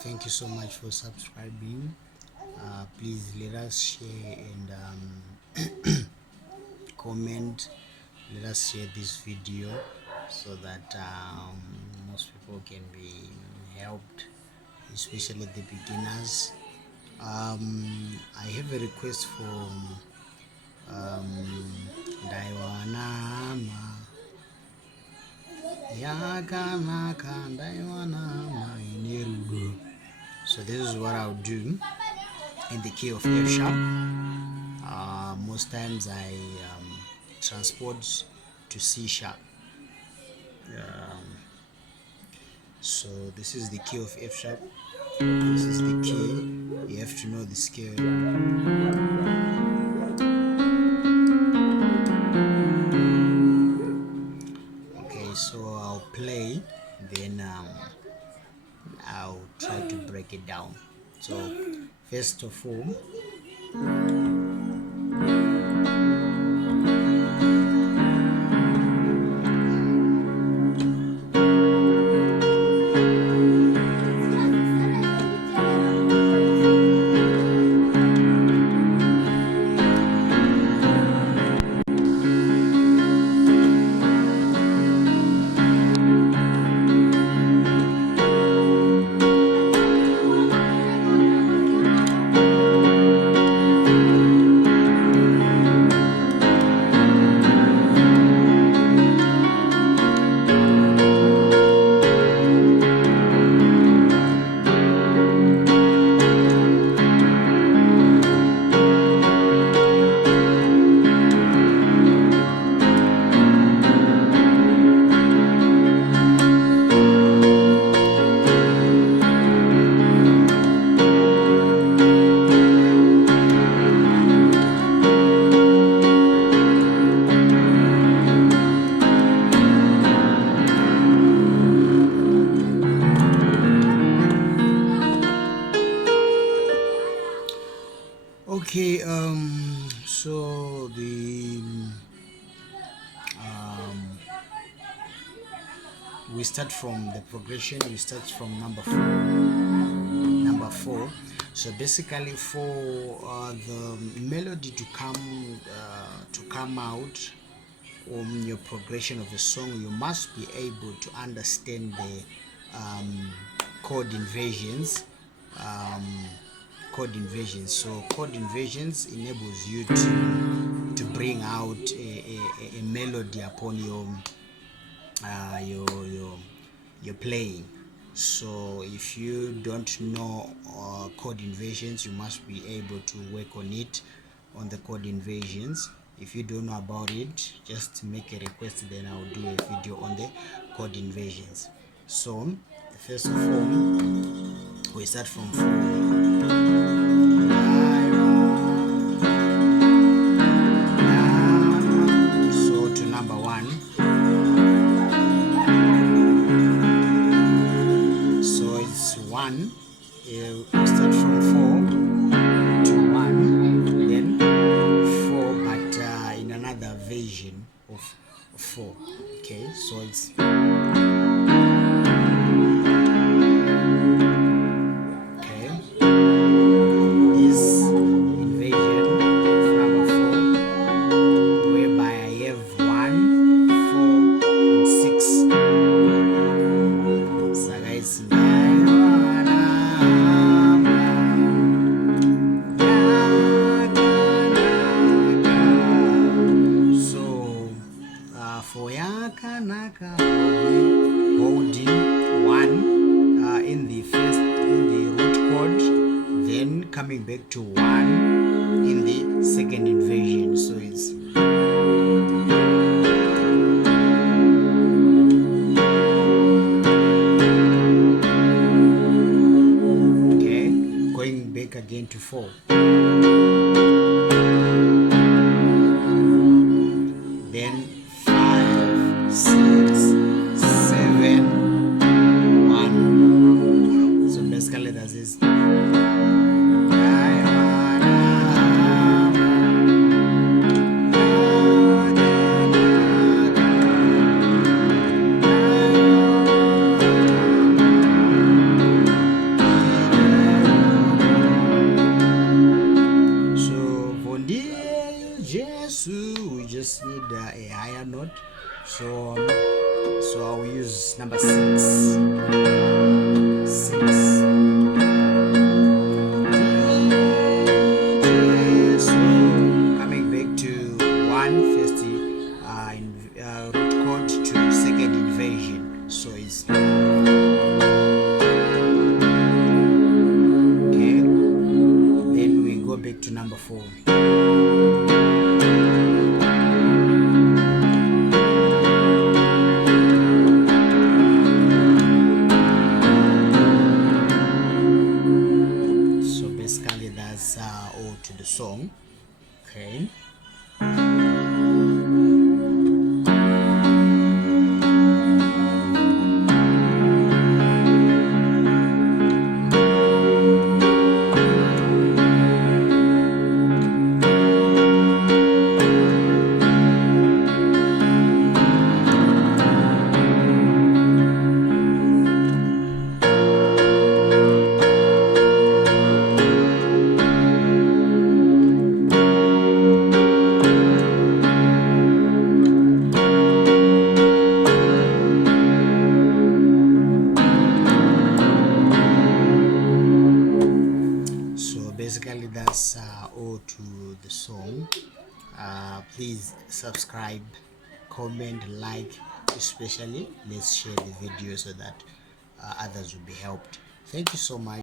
Thank you so much for subscribing. Please let us share and comment. Let us share this video so that most people can be helped, especially the beginners. I have a request from Ndaiwana Hama. Yakanaka, Ndaiwana Hama inerudo. So this is what I'll do in the key of F sharp. Most times I transport to C sharp. So this is the key of F sharp. This is the key. You have to know the scale. Okay, so I'll play, then I'll try to break it down. So first of all, okay, so we start from the progression. We start from number four. So basically, for the melody to come out on your progression of a song, you must be able to understand the chord inversions. So chord inversions enables you to bring out a melody upon your playing. So if you don't know chord inversions, you must be able to work on it, on the chord inversions. If you don't know about it, just make a request, then I'll do a video on the chord inversions. So first of all, we start from 4. So to number 1. So it's 1. We start from 4 to 1, then 4, but in another version of 4. Okay, so it's for yakanaka, holding 1 in the root chord, then coming back to 1 in the second inversion. So it's okay, going back again to 4. Then 5, 6, 7, 1. So basically that's this. Okay. So basically that's all to the song. Please subscribe, comment, like, especially let's share the video so that others will be helped. Thank you so much.